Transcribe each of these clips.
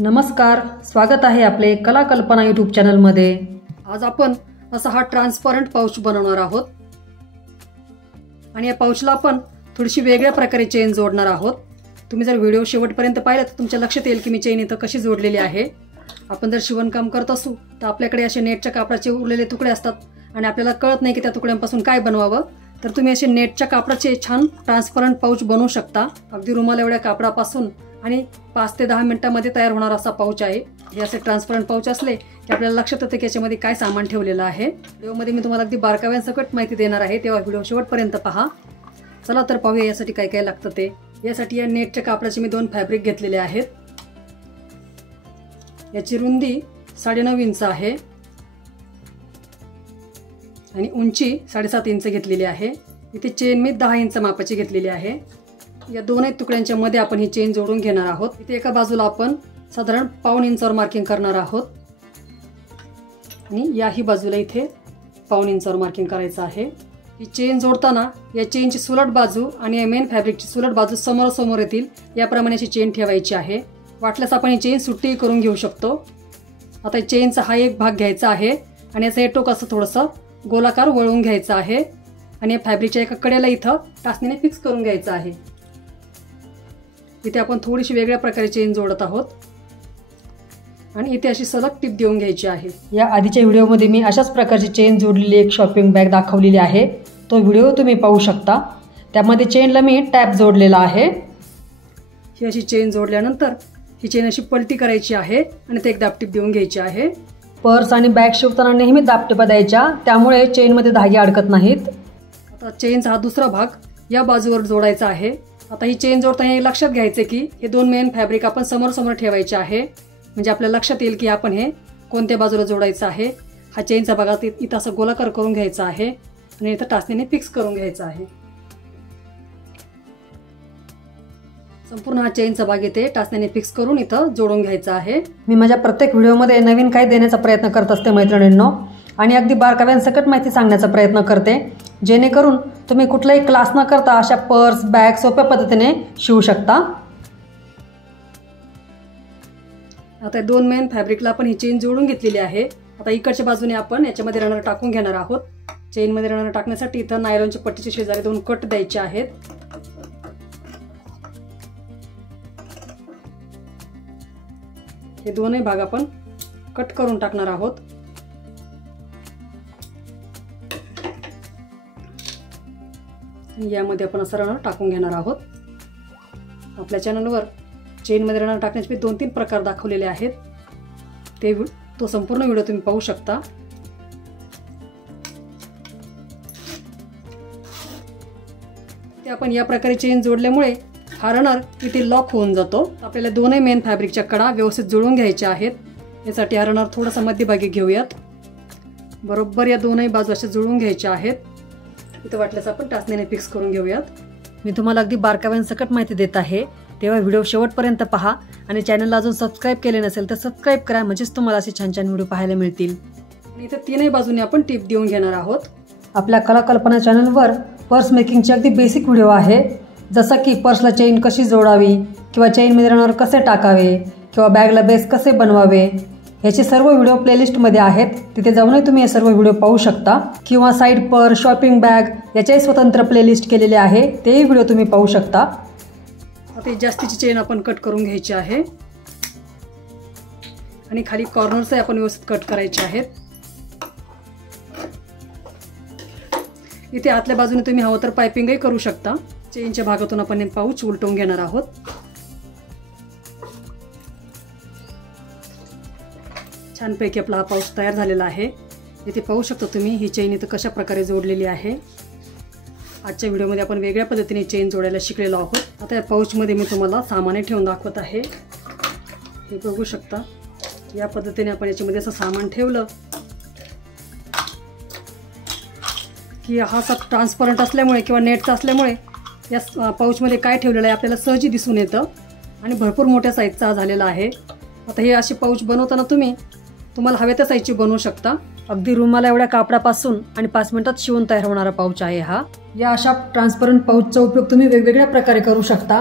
नमस्कार, स्वागत आहे आपले कला कल्पना यूट्यूब चॅनलमध्ये। आज आपण असा हा ट्रान्सपरंट पाउच बनवणार आहोत आणि या पाउचला आपण थोडीशी वेगळ्या प्रकारे चेन जोडणार आहोत। तुम्ही जर व्हिडिओ शेवटपर्यंत पाहिला तर तुमच्या लक्षात येईल की मी चेन इथं कशी जोडलेली आहे। आपण जर शिवणकाम करत असू तर आपल्याकडे असे नेटच्या कापडाचे उरलेले तुकडे असतात आणि आपल्याला कळत नाही की त्या तुकड्यांपासून काय बनवावं, तर तुम्ही असे नेटच्या कापडाचे छान ट्रान्सपरंट पाउच बनवू शकता। अगदी रुमाल एवढ्या कापडापासून आणि 5 ते 10 मिनिटांमध्ये तयार होणार असा पाउच आहे। हे असे ट्रान्सपरंट पाउच असले की आपल्याला लक्षात येते की याच्यामध्ये काय सामान ठेवलेलं आहे। व्हिडिओमध्ये मी तुम्हाला अगदी बारकाव्यांसकट माहिती देणार आहे, तेव्हा व्हिडिओ शेवटपर्यंत पहा। चला तर पाहूया यासाठी काय काय लागतं ते। यासाठी या नेटच्या कापडाचे मी 2 फॅब्रिक घेतलेले आहेत। याची रुंदी 9.5 इंच आहे आणि उंची 7.5 इंच घेतलेली आहे। इथे चेन मी 10 इंच मापाची घेतलेली आहे। या दोनही तुकड्यांच्या मध्ये आपण ही चेन जोडून घेणार आहोत। इथे एका बाजूला आपण साधारण 1.5 इंचावर मार्किंग करणार आहोत आणि याही बाजूला इथे 1.5 इंचावर मार्किंग करायचं आहे। ही चेन जोडताना या चेनची सुलट बाजू आणि या मेन फॅब्रिकची सुलट बाजू समोर येतील याप्रमाणे अशी चेन ठेवायची आहे। वाटल्यास आपण ही चेन सुट्टी करून घेऊ शकतो। आता चेनचा हा एक भाग घ्यायचा आहे आणि याचं हे टोक असं थोडंसं गोलाकार वळवून घ्यायचं आहे आणि या फॅब्रिकच्या एका कडेला इथं टाचणीने फिक्स करून घ्यायचं आहे। इथे आपण थोडीशी वेगळ्या प्रकारे चेन जोडत आहोत आणि इथे अशी सलग टिप देऊन घ्यायची आहे। या आधीच्या व्हिडिओमध्ये मी अशाच प्रकारची चेन जोडलेली एक शॉपिंग बॅग दाखवलेली आहे, तो व्हिडिओ तुम्ही पाहू शकता। त्यामध्ये चेनला मी टॅप जोडलेला आहे। ही अशी चेन जोडल्यानंतर ही चेन अशी पलटी करायची आहे आणि ते एक दाबटीप देऊन घ्यायची आहे। पर्स आणि बॅग शिवताना नेहमी दाबटिपा द्यायच्या, त्यामुळे चेनमध्ये धागे अडकत नाहीत। आता चेनचा हा दुसरा भाग या बाजूवर जोडायचा आहे। आता ही चेन जोडताना हे लक्षात घ्यायचे की हे 2 मेन फॅब्रिक आपण समोर ठेवायचे आहे, म्हणजे आपल्याला लक्षात येईल की आपण हे कोणत्या बाजूला जोडायचं आहे। हा चेनचा भाग इथं असं गोलाकार करून घ्यायचा आहे आणि इथं टाचणीने फिक्स करून घ्यायचा आहे। संपूर्ण हा चेनचा भाग इथे टाचणीने फिक्स करून इथं जोडून घ्यायचा आहे। मी माझ्या प्रत्येक व्हिडिओमध्ये नवीन काही देण्याचा प्रयत्न करत असते मैत्रिणींनो, आणि अगदी बारकाव्यांसकट माहिती सांगण्याचा प्रयत्न करते, जेणेकरून तुम्ही कुठलाही क्लास न करता अशा पर्स बॅग सोप्या पद्धतीने शिवू शकता। आता 2 मेन फॅब्रिकला आपण ही चेन जोडून घेतलेली आहे। आता इकडच्या बाजूने आपण याच्यामध्ये रनर टाकून घेणार आहोत। चेन मध्ये रनर टाकण्यासाठी इथं नायलॉनच्या पट्टीच्या शेजारी 2 कट द्यायचे आहेत। हे दोनही भाग आपण कट करून टाकणार आहोत। यामध्ये आपण असं रनर टाकून घेणार आहोत। आपल्या चॅनलवर चेनमध्ये रनर टाकण्याचे 2-3 प्रकार दाखवलेले आहेत, तो संपूर्ण व्हिडिओ तुम्ही पाहू शकता। ते आपण या प्रकारे चेन जोडल्यामुळे हा रनर इथे लॉक होऊन जातो। आपल्याला दोनही मेन फॅब्रिकच्या कडा व्यवस्थित जुळवून घ्यायच्या आहेत। यासाठी हा रनर थोडासा मध्यभागी घेऊयात। बरोबर या दोनही बाजू अशा जुळवून घ्यायच्या आहेत। इथं वाटल्यास आपण टाचणीने फिक्स करून घेऊयात। मी तुम्हाला अगदी बारकाव्यांसकट माहिती देत आहे, तेव्हा व्हिडिओ शेवटपर्यंत पहा आणि चॅनलला अजून सबस्क्राईब केले नसेल तर सबस्क्राईब करा, म्हणजेच तुम्हाला असे छान छान व्हिडिओ पाहायला मिळतील। आणि इथे 3ही बाजूने आपण टिप देऊन घेणार आहोत। आपल्या कला कल्पना चॅनलवर पर्स मेकिंगचे अगदी बेसिक व्हिडिओ आहे, जसं की पर्सला चेन कशी जोडावी किंवा चेनमध्ये रनर कसे टाकावे किंवा बॅगला बेस कसे बनवावे, याचे सर्व व्हिडिओ प्लेलिस्टमध्ये आहेत। तिथे जाऊनही तुम्ही हे सर्व व्हिडिओ पाहू शकता, किंवा साईड पर्स, शॉपिंग बॅग याच्याही स्वतंत्र प्लेलिस्ट केलेले आहे, तेही व्हिडिओ तुम्ही पाहू शकता। आता जास्तीची चेन आपण कट करून घ्यायची आहे आणि खाली कॉर्नर्स आपण व्यवस्थित कट करायचे आहेत। इथे आतल्या बाजूने तुम्ही हवं तर पायपिंगही करू शकता। चेनच्या भागातून आपण पाऊच उलटवून घेणार आहोत। छानपैकी आपला हा पाऊच तयार झालेला आहे। इथे पाहू शकता तुम्ही ही चेन इथं कशा प्रकारे जोडलेली आहे। आजच्या व्हिडिओमध्ये आपण वेगळ्या पद्धतीने चेन जोडायला शिकलेलो आहोत। आता या पाऊचमध्ये मी तुम्हाला सामान ठेवून दाखवत आहे। हे बघू शकता, या पद्धतीने आपण याच्यामध्ये असं सामान ठेवलं की हा सब ट्रान्सपरंट असल्यामुळे किंवा नेटचा असल्यामुळे या पाऊचमध्ये काय ठेवलेलं आहे आपल्याला सहजी दिसून येतं आणि भरपूर मोठ्या साईजचा झालेला आहे। आता हे असे पाऊच बनवताना तुम्हाला हव्या त्या साईजची बनवू शकता। अगदी रुमाला एवढ्या कापडापासून आणि 5 मिनिटात शिवून तयार होणारा पाऊच आहे हा। या अशा ट्रान्सपरंट पाऊचचा उपयोग तुम्ही वेगवेगळ्या प्रकारे करू शकता,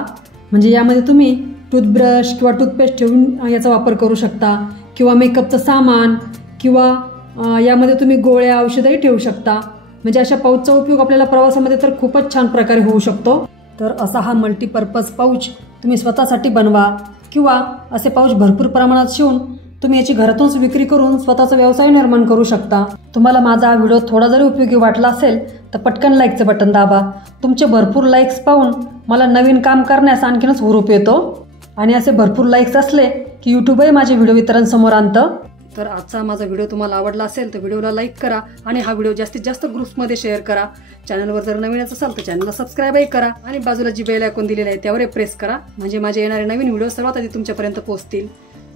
म्हणजे यामध्ये तुम्ही टूथब्रश किंवा टूथपेस्ट ठेवून याचा वापर करू शकता, किंवा मेकअपचं सामान, किंवा यामध्ये तुम्ही गोळ्या औषधंही ठेवू शकता. म्हणजे अशा पाऊचचा उपयोग आपल्याला प्रवासामध्ये तर खूपच छान प्रकारे होऊ शकतो. तर असा हा मल्टीपर्पज पाऊच तुम्ही स्वतःसाठी बनवा, किंवा असे पाऊच भरपूर प्रमाणात शिवून तुम्ही याची घरातूनच विक्री करून स्वतःचा व्यवसाय निर्माण करू शकता. तुम्हाला माझा हा व्हिडिओ थोडा जरी उपयोगी वाटला असेल तर पटकन लाईकचं बटन दाबा. तुमचे भरपूर लाईक्स पाहून मला नवीन काम करण्यास आणखीनच हुरूप येतो, आणि असे भरपूर लाईक्स असले की यूट्यूबही माझे व्हिडिओ इतरांसमोर आणतं. तर आजचा माझा व्हिडिओ तुम्हाला आवडला असेल तर व्हिडिओला लाईक करा, आणि हा व्हिडिओ जास्तीत जास्त ग्रुप्समध्ये शेअर करा. चॅनलवर जर नवीनच असाल तर चॅनलला सबस्क्राईबही करा, आणि बाजूला जी बेल आयकॉन दिलेला आहे त्यावर प्रेस करा, म्हणजे माझे येणारे नवीन व्हिडिओ सर्वात आधी तुमच्यापर्यंत पोहोचतील.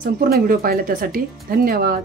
संपूर्ण व्हिडिओ पाहिला त्यासाठी धन्यवाद.